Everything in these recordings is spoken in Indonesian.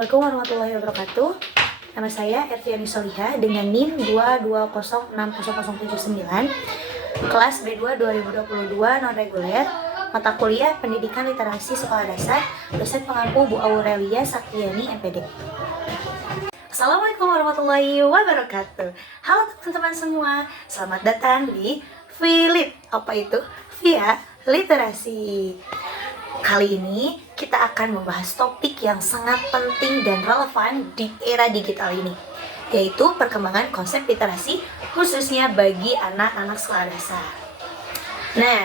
Assalamualaikum warahmatullahi wabarakatuh. Nama saya Erviani Soliha dengan NIM 220600079, kelas B2 2022 non-reguler, mata kuliah Pendidikan Literasi Sekolah Dasar, dosen pengampu Bu Aurelia Saktiani MPD. Assalamualaikum warahmatullahi wabarakatuh. Halo teman-teman semua, selamat datang di Philip. Apa itu? Via Literasi. Kali ini kita akan membahas topik yang sangat penting dan relevan di era digital ini, yaitu perkembangan konsep literasi khususnya bagi anak-anak sekolah dasar. Nah,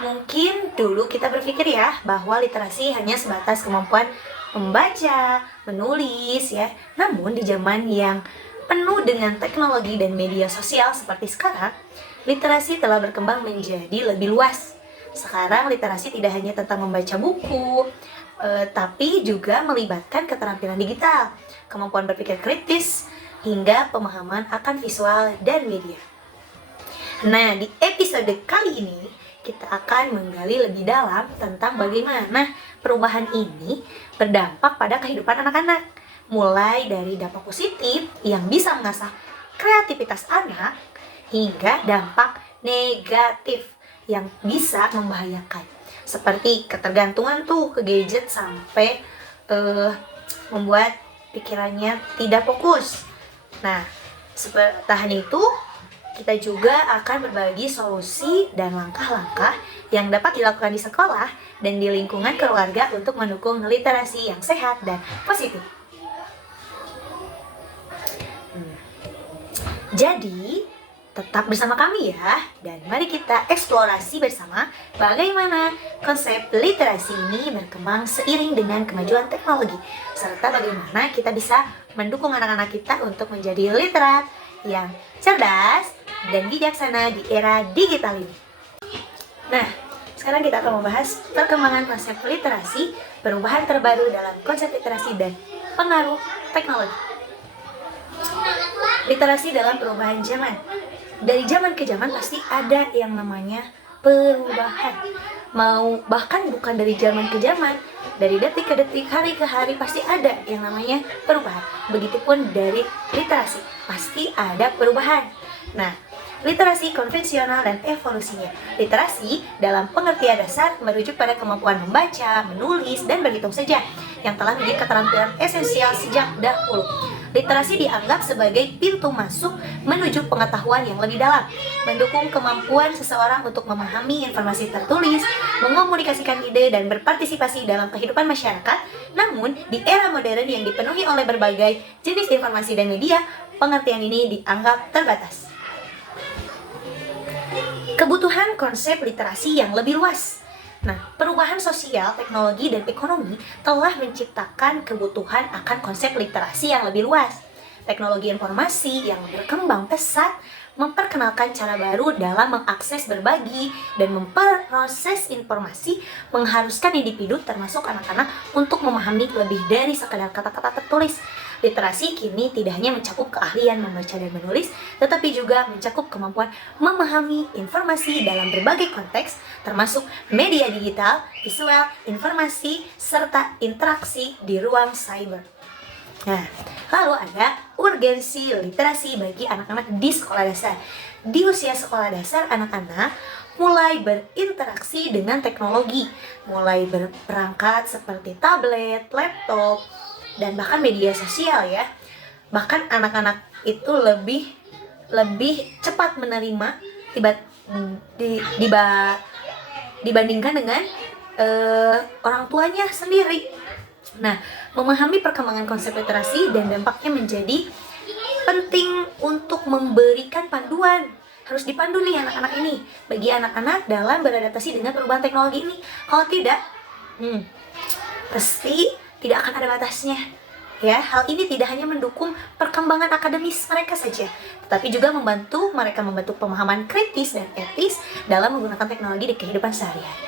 mungkin dulu kita berpikir ya bahwa literasi hanya sebatas kemampuan membaca, menulis ya. Namun di zaman yang penuh dengan teknologi dan media sosial seperti sekarang, literasi telah berkembang menjadi lebih luas. Sekarang literasi tidak hanya tentang membaca buku, tapi juga melibatkan keterampilan digital, kemampuan berpikir kritis, hingga pemahaman akan visual dan media. Nah, di episode kali ini kita akan menggali lebih dalam tentang bagaimana perubahan ini berdampak pada kehidupan anak-anak, mulai dari dampak positif yang bisa mengasah kreativitas anak, hingga dampak negatif yang bisa membahayakan, seperti ketergantungan ke gadget sampai membuat pikirannya tidak fokus. Nah, tahan itu kita juga akan berbagi solusi dan langkah-langkah yang dapat dilakukan di sekolah dan di lingkungan keluarga untuk mendukung literasi yang sehat dan positif. Jadi, tetap bersama kami ya, dan mari kita eksplorasi bersama bagaimana konsep literasi ini berkembang seiring dengan kemajuan teknologi, serta bagaimana kita bisa mendukung anak-anak kita untuk menjadi literat yang cerdas dan bijaksana di era digital ini. Nah, sekarang kita akan membahas perkembangan konsep literasi, perubahan terbaru dalam konsep literasi, dan pengaruh teknologi. Literasi dalam perubahan zaman. Dari zaman ke zaman pasti ada yang namanya perubahan. Bahkan bukan dari zaman ke zaman, dari detik ke detik, hari ke hari pasti ada yang namanya perubahan. Begitupun dari literasi, pasti ada perubahan. Nah, literasi konvensional dan evolusinya. Literasi dalam pengertian dasar merujuk pada kemampuan membaca, menulis, dan berhitung saja yang telah menjadi keterampilan esensial sejak dahulu. Literasi dianggap sebagai pintu masuk menuju pengetahuan yang lebih dalam, mendukung kemampuan seseorang untuk memahami informasi tertulis, mengomunikasikan ide, dan berpartisipasi dalam kehidupan masyarakat. Namun, di era modern yang dipenuhi oleh berbagai jenis informasi dan media, pengertian ini dianggap terbatas. Kebutuhan konsep literasi yang lebih luas. Nah, perubahan sosial, teknologi, dan ekonomi telah menciptakan kebutuhan akan konsep literasi yang lebih luas. Teknologi informasi yang berkembang pesat memperkenalkan cara baru dalam mengakses, berbagi, dan memproses informasi, mengharuskan individu termasuk anak-anak untuk memahami lebih dari sekadar kata-kata tertulis. Literasi kini tidak hanya mencakup keahlian membaca dan menulis, tetapi juga mencakup kemampuan memahami informasi dalam berbagai konteks, termasuk media digital, visual, informasi, serta interaksi di ruang cyber. Nah, lalu ada urgensi literasi bagi anak-anak di sekolah dasar. Di usia sekolah dasar, anak-anak mulai berinteraksi dengan teknologi, mulai berperangkat seperti tablet, laptop, dan bahkan media sosial ya. Bahkan anak-anak itu lebih cepat menerima dibandingkan dengan orang tuanya sendiri. Nah, memahami perkembangan konsep literasi dan dampaknya menjadi penting untuk memberikan panduan. Harus dipandu nih anak-anak ini, bagi anak-anak dalam beradaptasi dengan perubahan teknologi ini. Kalau tidak, pasti tidak akan ada batasnya. Ya, hal ini tidak hanya mendukung perkembangan akademis mereka saja, tetapi juga membantu mereka membentuk pemahaman kritis dan etis dalam menggunakan teknologi di kehidupan sehari-hari.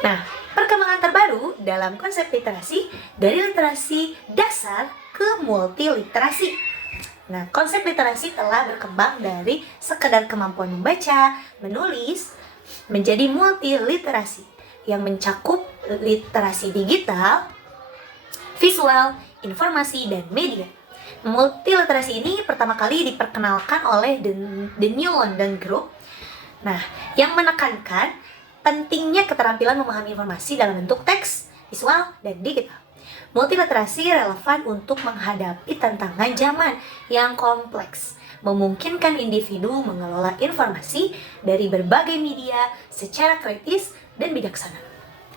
Nah, perkembangan terbaru dalam konsep literasi dari literasi dasar ke multiliterasi. Nah, konsep literasi telah berkembang dari sekedar kemampuan membaca, menulis, menjadi multiliterasi yang mencakup literasi digital, visual, informasi, dan media. Multiliterasi ini pertama kali diperkenalkan oleh The New London Group. Nah, yang menekankan pentingnya keterampilan memahami informasi dalam bentuk teks, visual, dan digital. Multiliterasi relevan untuk menghadapi tantangan zaman yang kompleks, memungkinkan individu mengelola informasi dari berbagai media secara kritis dan bijaksana.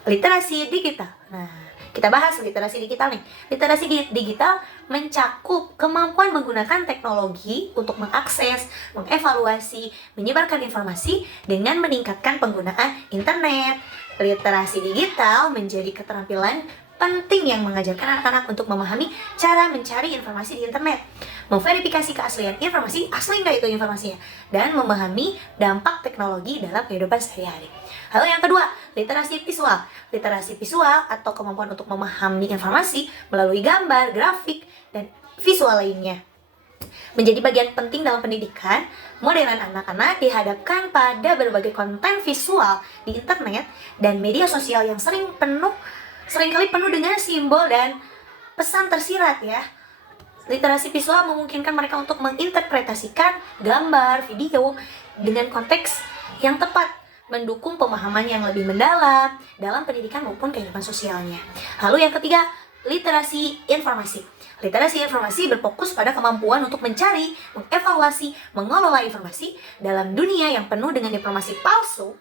Literasi digital. Nah, kita bahas literasi digital nih. Literasi digital mencakup kemampuan menggunakan teknologi untuk mengakses, mengevaluasi, menyebarkan informasi dengan meningkatkan penggunaan internet. Literasi digital menjadi keterampilan penting yang mengajarkan anak-anak untuk memahami cara mencari informasi di internet, memverifikasi keaslian informasi, asli nggak itu informasinya, dan memahami dampak teknologi dalam kehidupan sehari-hari. Lalu yang kedua, literasi visual. Literasi visual atau kemampuan untuk memahami informasi melalui gambar, grafik, dan visual lainnya menjadi bagian penting dalam pendidikan modern. Anak-anak dihadapkan pada berbagai konten visual di internet dan media sosial yang seringkali penuh dengan simbol dan pesan tersirat ya. Literasi visual memungkinkan mereka untuk menginterpretasikan gambar, video dengan konteks yang tepat, mendukung pemahaman yang lebih mendalam dalam pendidikan maupun kehidupan sosialnya. Lalu yang ketiga, literasi informasi. Literasi informasi berfokus pada kemampuan untuk mencari, mengevaluasi, mengelola informasi dalam dunia yang penuh dengan informasi palsu.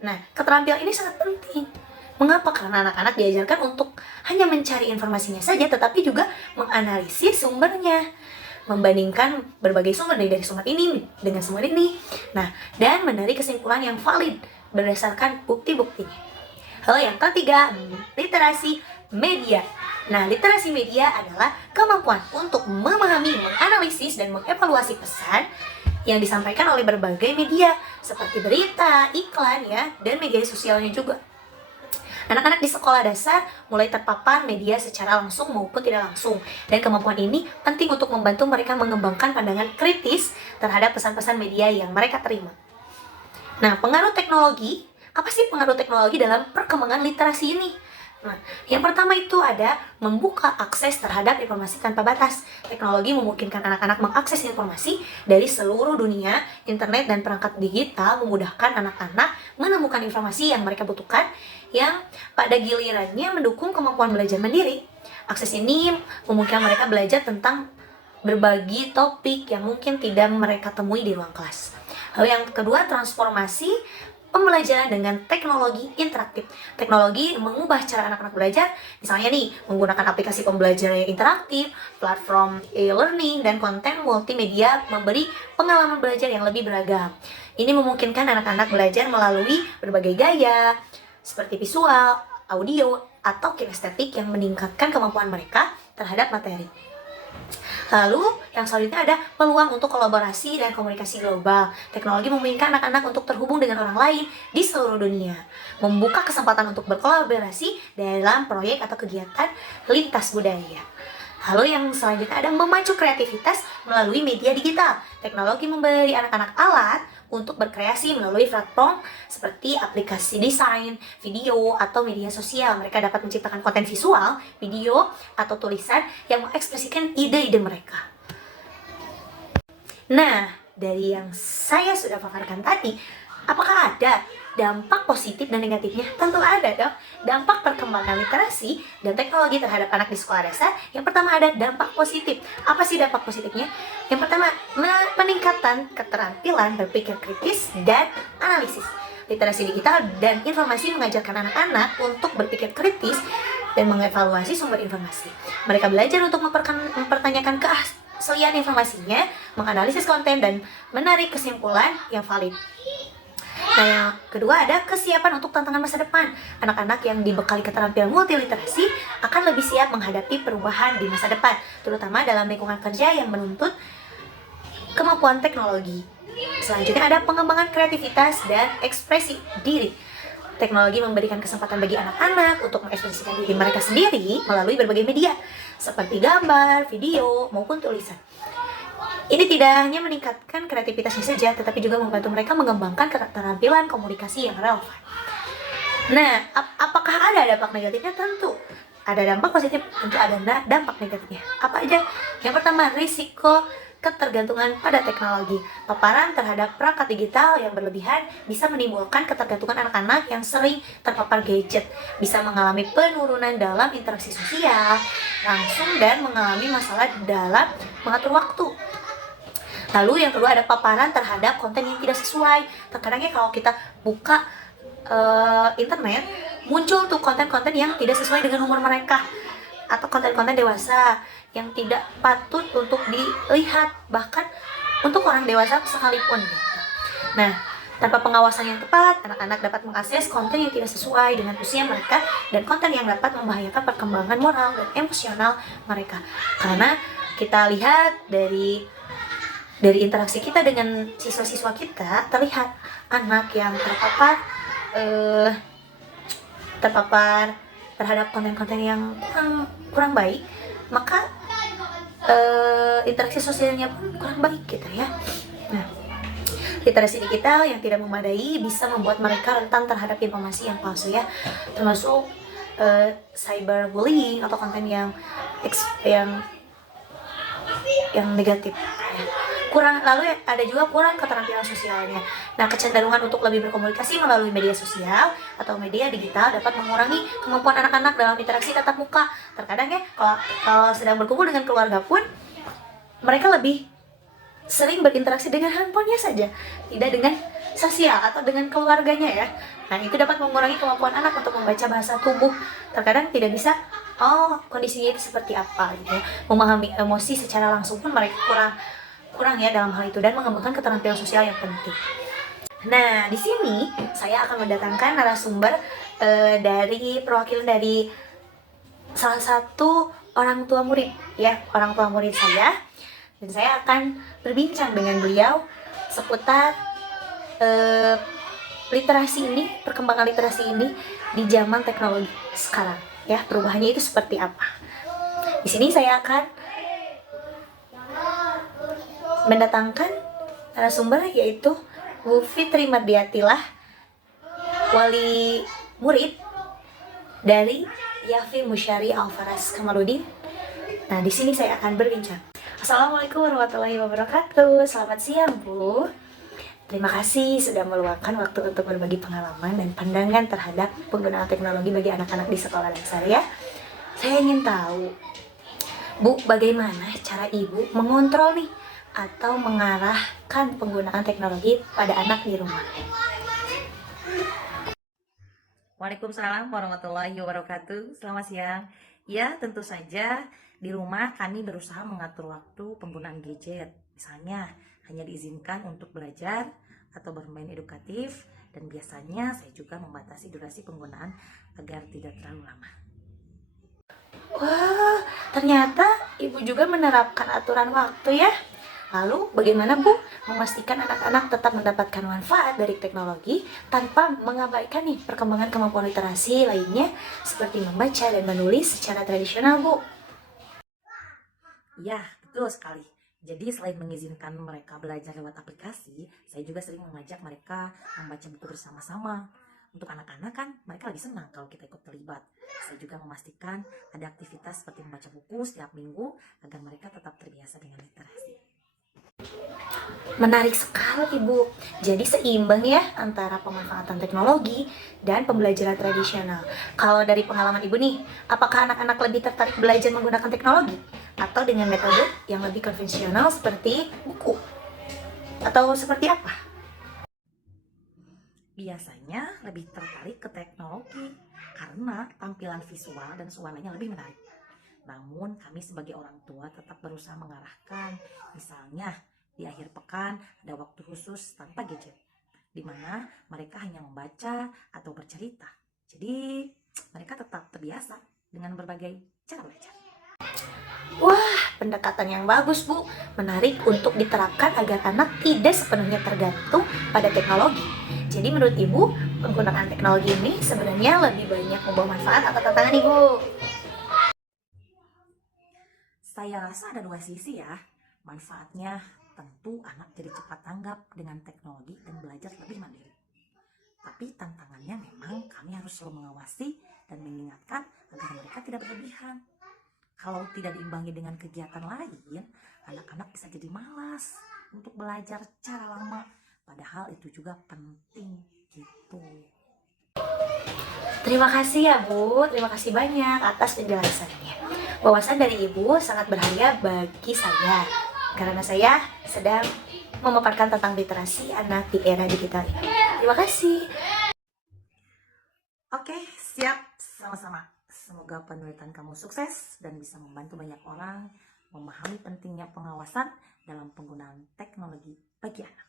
Nah, keterampilan ini sangat penting. Mengapa? Karena anak-anak diajarkan untuk hanya mencari informasinya saja, tetapi juga menganalisis sumbernya, membandingkan berbagai sumber dari sumber ini dengan sumber ini. Nah, dan menarik kesimpulan yang valid berdasarkan bukti-buktinya. Lalu yang ketiga, literasi media. Nah, literasi media adalah kemampuan untuk memahami, menganalisis, dan mengevaluasi pesan yang disampaikan oleh berbagai media seperti berita, iklan ya, dan media sosialnya juga. Anak-anak di sekolah dasar mulai terpapar media secara langsung maupun tidak langsung, dan kemampuan ini penting untuk membantu mereka mengembangkan pandangan kritis terhadap pesan-pesan media yang mereka terima. Nah, pengaruh teknologi, apa sih pengaruh teknologi dalam perkembangan literasi ini? Nah, yang pertama itu ada membuka akses terhadap informasi tanpa batas. Teknologi memungkinkan anak-anak mengakses informasi dari seluruh dunia. Internet dan perangkat digital memudahkan anak-anak menemukan informasi yang mereka butuhkan, yang pada gilirannya mendukung kemampuan belajar mandiri. Akses ini memungkinkan mereka belajar tentang berbagi topik yang mungkin tidak mereka temui di ruang kelas. Lalu yang kedua, transformasi pembelajaran dengan teknologi interaktif. Teknologi mengubah cara anak-anak belajar, misalnya nih, menggunakan aplikasi pembelajaran yang interaktif, platform e-learning, dan konten multimedia memberi pengalaman belajar yang lebih beragam. Ini memungkinkan anak-anak belajar melalui berbagai gaya, seperti visual, audio, atau kinestetik yang meningkatkan kemampuan mereka terhadap materi. Lalu yang selanjutnya ada peluang untuk kolaborasi dan komunikasi global. Teknologi memungkinkan anak-anak untuk terhubung dengan orang lain di seluruh dunia, membuka kesempatan untuk berkolaborasi dalam proyek atau kegiatan lintas budaya. Lalu yang selanjutnya ada memacu kreativitas melalui media digital. Teknologi memberi anak-anak alat untuk berkreasi melalui platform seperti aplikasi desain, video, atau media sosial. Mereka dapat menciptakan konten visual, video, atau tulisan yang mengekspresikan ide-ide mereka. Nah, dari yang saya sudah paparkan tadi, apakah ada dampak positif dan negatifnya? Tentu ada dong. Dampak perkembangan literasi dan teknologi terhadap anak di sekolah dasar. Yang pertama ada dampak positif. Apa sih dampak positifnya? Yang pertama, peningkatan keterampilan berpikir kritis dan analisis. Literasi digital dan informasi mengajarkan anak-anak untuk berpikir kritis dan mengevaluasi sumber informasi. Mereka belajar untuk mempertanyakan keaslian informasinya, menganalisis konten, dan menarik kesimpulan yang valid. Nah, yang kedua ada kesiapan untuk tantangan masa depan. Anak-anak yang dibekali keterampilan multiliterasi akan lebih siap menghadapi perubahan di masa depan, terutama dalam lingkungan kerja yang menuntut kemampuan teknologi. Selanjutnya ada pengembangan kreativitas dan ekspresi diri. Teknologi memberikan kesempatan bagi anak-anak untuk mengekspresikan diri mereka sendiri melalui berbagai media, seperti gambar, video, maupun tulisan. Ini tidak hanya meningkatkan kreativitasnya saja, tetapi juga membantu mereka mengembangkan keterampilan komunikasi yang relevan. Nah, apakah ada dampak negatifnya? Tentu. ada dampak positif, tentu ada dampak negatifnya. Apa aja? Yang pertama, risiko ketergantungan pada teknologi. Paparan terhadap perangkat digital yang berlebihan bisa menimbulkan ketergantungan anak-anak yang sering terpapar gadget, bisa mengalami penurunan dalam interaksi sosial langsung dan mengalami masalah dalam mengatur waktu. Lalu yang kedua ada paparan terhadap konten yang tidak sesuai. Terkadangnya kalau kita buka internet, muncul tuh konten-konten yang tidak sesuai dengan umur mereka, atau konten-konten dewasa yang tidak patut untuk dilihat, bahkan untuk orang dewasa sekalipun. Nah, tanpa pengawasan yang tepat, anak-anak dapat mengakses konten yang tidak sesuai dengan usia mereka dan konten yang dapat membahayakan perkembangan moral dan emosional mereka. Karena kita lihat dari interaksi kita dengan siswa-siswa kita, terlihat anak yang terpapar terhadap konten-konten yang kurang baik, maka interaksi sosialnya pun kurang baik gitu ya. Nah, literasi digital yang tidak memadai bisa membuat mereka rentan terhadap informasi yang palsu ya, termasuk cyberbullying atau konten yang negatif ya. Lalu ada juga kurang keterampilan sosialnya. Nah, kecenderungan untuk lebih berkomunikasi melalui media sosial atau media digital dapat mengurangi kemampuan anak-anak dalam interaksi tatap muka. Terkadang ya, kalau sedang berkumpul dengan keluarga pun mereka lebih sering berinteraksi dengan handphonenya saja, tidak dengan sosial atau dengan keluarganya ya. Nah, itu dapat mengurangi kemampuan anak untuk membaca bahasa tubuh. Terkadang tidak bisa, kondisinya itu seperti apa gitu ya. Memahami emosi secara langsung pun mereka kurang ya dalam hal itu, dan mengembangkan keterampilan sosial yang penting. Nah, di sini saya akan mendatangkan narasumber dari perwakilan dari salah satu orang tua murid ya, orang tua murid saya, dan saya akan berbincang dengan beliau seputar literasi ini, perkembangan literasi ini di zaman teknologi sekarang ya, perubahannya itu seperti apa. Di sini saya akan mendatangkan narasumber yaitu Bu Fitri Mardiatilah, wali murid dari Yafi Musyari Alfaraz Kamaludin. Nah, di sini saya akan berbincang. Assalamualaikum warahmatullahi wabarakatuh. Selamat siang, Bu. Terima kasih sudah meluangkan waktu untuk berbagi pengalaman dan pandangan terhadap penggunaan teknologi bagi anak-anak di sekolah dasar ya. Saya ingin tahu, Bu, bagaimana cara Ibu mengontrol nih atau mengarahkan penggunaan teknologi pada anak di rumah? Waalaikumsalam warahmatullahi wabarakatuh. Selamat siang. Ya, tentu saja di rumah kami berusaha mengatur waktu penggunaan gadget. Misalnya, hanya diizinkan untuk belajar atau bermain edukatif, dan biasanya saya juga membatasi durasi penggunaan agar tidak terlalu lama. Wah, ternyata Ibu juga menerapkan aturan waktu ya. Lalu bagaimana Bu memastikan anak-anak tetap mendapatkan manfaat dari teknologi tanpa mengabaikan nih perkembangan kemampuan literasi lainnya seperti membaca dan menulis secara tradisional, Bu? Ya, betul sekali. Jadi selain mengizinkan mereka belajar lewat aplikasi, saya juga sering mengajak mereka membaca buku bersama-sama. Untuk anak-anak kan mereka lebih senang kalau kita ikut terlibat. Saya juga memastikan ada aktivitas seperti membaca buku setiap minggu agar mereka tetap terbiasa dengan literasi. Menarik sekali, Bu. Jadi seimbang ya antara pemanfaatan teknologi dan pembelajaran tradisional. Kalau dari pengalaman Ibu nih, apakah anak-anak lebih tertarik belajar menggunakan teknologi atau dengan metode yang lebih konvensional seperti buku? Atau seperti apa? Biasanya lebih tertarik ke teknologi karena tampilan visual dan suaranya lebih menarik. Namun kami sebagai orang tua tetap berusaha mengarahkan, misalnya di akhir pekan ada waktu khusus tanpa gadget, di mana mereka hanya membaca atau bercerita. Jadi mereka tetap terbiasa dengan berbagai cara belajar. Wah, pendekatan yang bagus, Bu. Menarik untuk diterapkan agar anak tidak sepenuhnya tergantung pada teknologi. Jadi menurut Ibu, penggunaan teknologi ini sebenarnya lebih banyak membawa manfaat atau tantangan, Ibu? Saya rasa ada dua sisi ya. Manfaatnya tentu anak jadi cepat tanggap dengan teknologi dan belajar lebih mandiri. Tapi tantangannya memang kami harus selalu mengawasi dan mengingatkan agar mereka tidak berlebihan. Kalau tidak diimbangi dengan kegiatan lain, anak-anak bisa jadi malas untuk belajar secara lama. Padahal itu juga penting gitu. Terima kasih ya Bu, terima kasih banyak atas penjelasannya. Wawasan dari Ibu sangat berharga bagi saya, karena saya sedang memaparkan tentang literasi anak di era digital ini. Terima kasih. Oke, siap, sama-sama. Semoga penelitian kamu sukses dan bisa membantu banyak orang memahami pentingnya pengawasan dalam penggunaan teknologi bagi anak.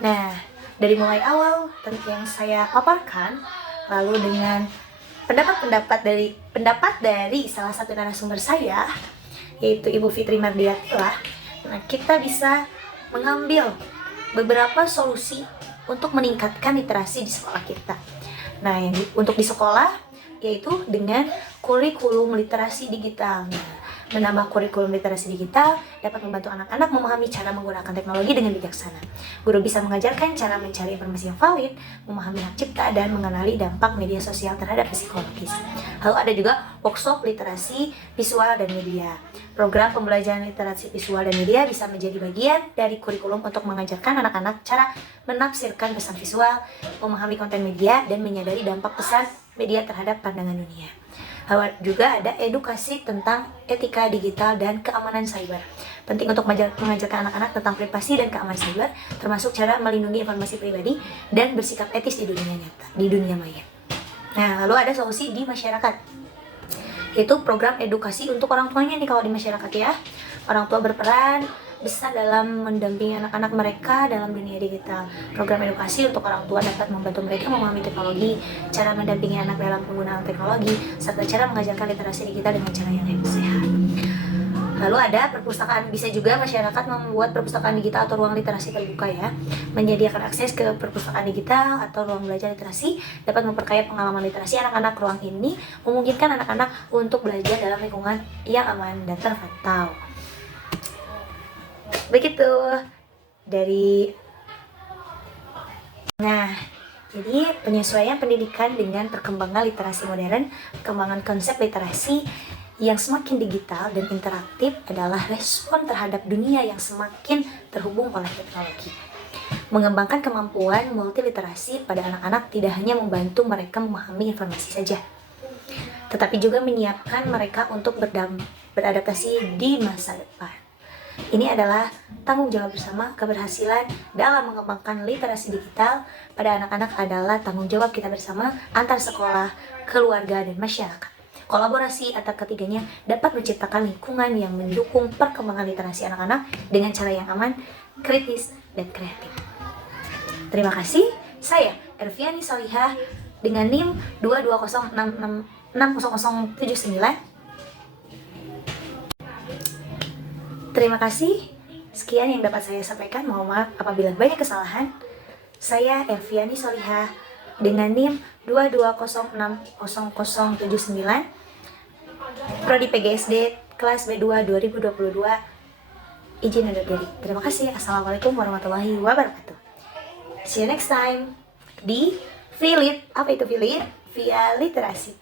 Nah, dari mulai awal yang saya paparkan, lalu dengan pendapat dari salah satu narasumber saya, yaitu Ibu Fitri Mardiatila, nah kita bisa mengambil beberapa solusi untuk meningkatkan literasi di sekolah kita. Nah, untuk di sekolah yaitu dengan kurikulum literasi digital. Menambah kurikulum literasi digital dapat membantu anak-anak memahami cara menggunakan teknologi dengan bijaksana. Guru bisa mengajarkan cara mencari informasi yang valid, memahami hak cipta, dan mengenali dampak media sosial terhadap psikologis. Lalu ada juga workshop literasi visual dan media. Program pembelajaran literasi visual dan media bisa menjadi bagian dari kurikulum untuk mengajarkan anak-anak cara menafsirkan pesan visual, memahami konten media, dan menyadari dampak pesan media terhadap pandangan dunia. Juga ada edukasi tentang etika digital dan keamanan cyber. Penting untuk mengajarkan anak-anak tentang privasi dan keamanan cyber, termasuk cara melindungi informasi pribadi dan bersikap etis di dunia nyata, di dunia maya. Nah, lalu ada solusi di masyarakat, yaitu program edukasi untuk orang tuanya nih kalau di masyarakat ya. Orang tua berperan besar dalam mendampingi anak-anak mereka dalam dunia digital. Program edukasi untuk orang tua dapat membantu mereka memahami teknologi, cara mendampingi anak dalam penggunaan teknologi, serta cara mengajarkan literasi digital dengan cara yang sehat. Lalu ada perpustakaan, bisa juga masyarakat membuat perpustakaan digital atau ruang literasi terbuka ya. Menyediakan akses ke perpustakaan digital atau ruang belajar literasi dapat memperkaya pengalaman literasi anak-anak. Ruang ini memungkinkan anak-anak untuk belajar dalam lingkungan yang aman dan terpantau. Begitu dari. Nah, jadi penyesuaian pendidikan dengan perkembangan literasi modern, perkembangan konsep literasi yang semakin digital dan interaktif adalah respon terhadap dunia yang semakin terhubung oleh teknologi. Mengembangkan kemampuan multiliterasi pada anak-anak tidak hanya membantu mereka memahami informasi saja, tetapi juga menyiapkan mereka untuk beradaptasi di masa depan. Ini adalah tanggung jawab bersama. Keberhasilan dalam mengembangkan literasi digital pada anak-anak adalah tanggung jawab kita bersama antar sekolah, keluarga, dan masyarakat. Kolaborasi antar ketiganya dapat menciptakan lingkungan yang mendukung perkembangan literasi anak-anak dengan cara yang aman, kritis, dan kreatif. Terima kasih. Saya Erviani Solihah dengan NIM 220660079. Terima kasih. Sekian yang dapat saya sampaikan. Mohon maaf apabila banyak kesalahan. Saya Erviani Solihah dengan NIM 220600079, Prodi PGSD kelas B2 2022. Izin undur diri. Terima kasih. Assalamualaikum warahmatullahi wabarakatuh. See you next time di Filit. Apa itu Filit? Via literasi.